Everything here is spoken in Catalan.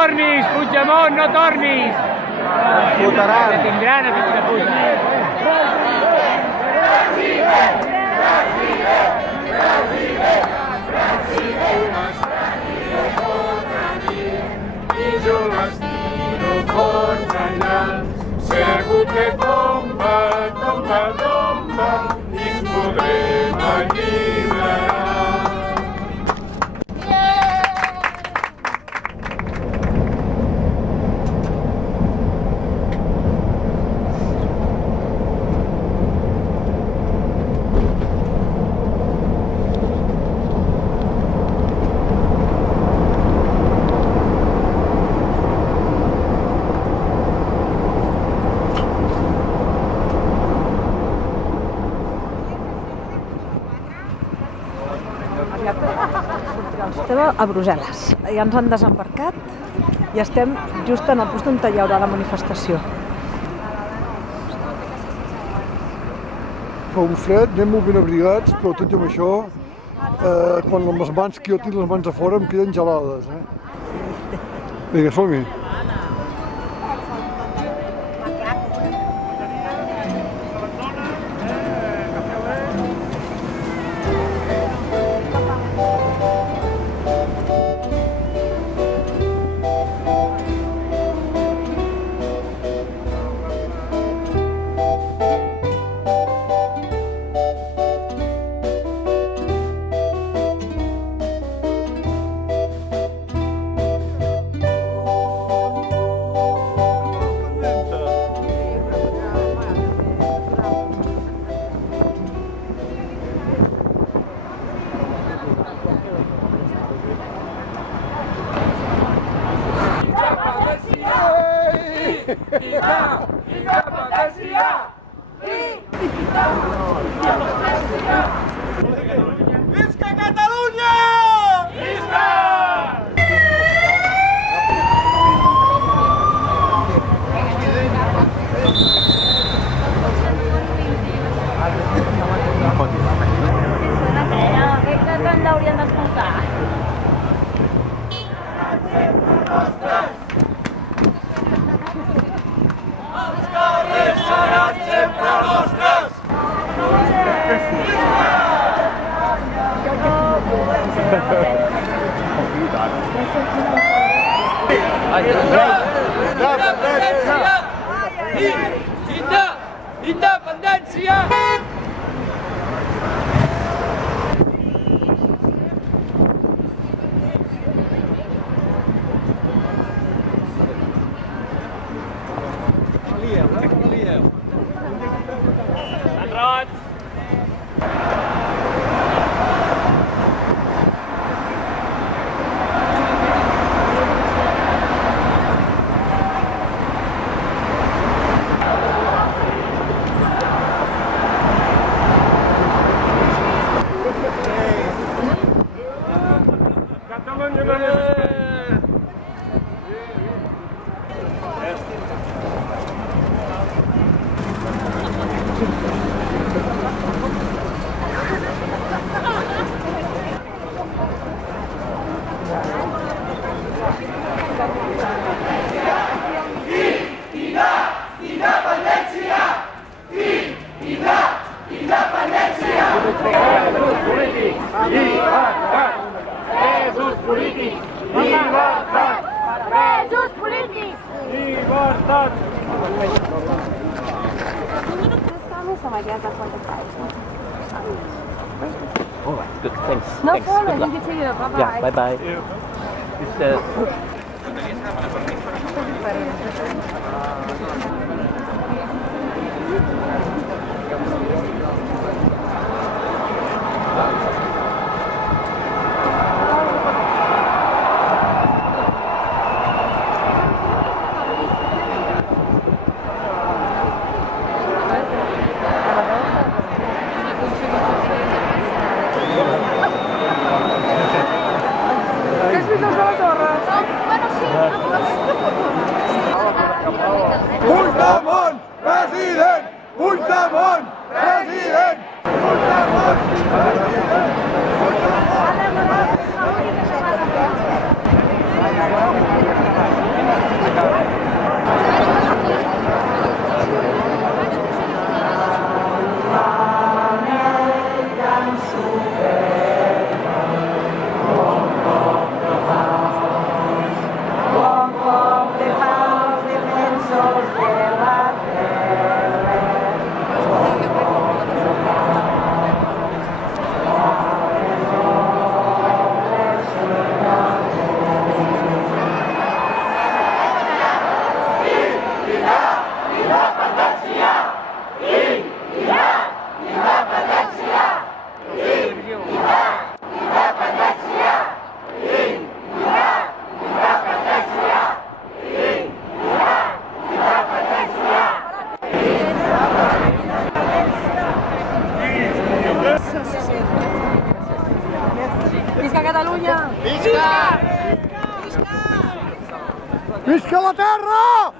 tornis, Puigdemont, no tornis! Votaran. Que tindran aquests de puta. Segur que tomba, tomba, tomba, i ens podrem alliberar. Estem a Brussel·les. Ja ens han desembarcat i estem just en el lloc on hi haurà la manifestació. Fa un fred, anem molt ben abrigats, però tot i amb això, quan les mans que jo tinc les mans a fora em queden gelades. Vinga, som-hi. Visca Catalunya! Visca! Que ens l'haurien d'escoltar. Els carrers seran sempre nostres! Independència! Presos polítics! Llibertat! All right, good. Thanks. No Thanks. problem, Good you luck. can see you. Bye-bye. Yeah, bye-bye. It's Puigdemont, president! Puigdemont, president! Puigdemont! Visca Catalunya! Visca la terra!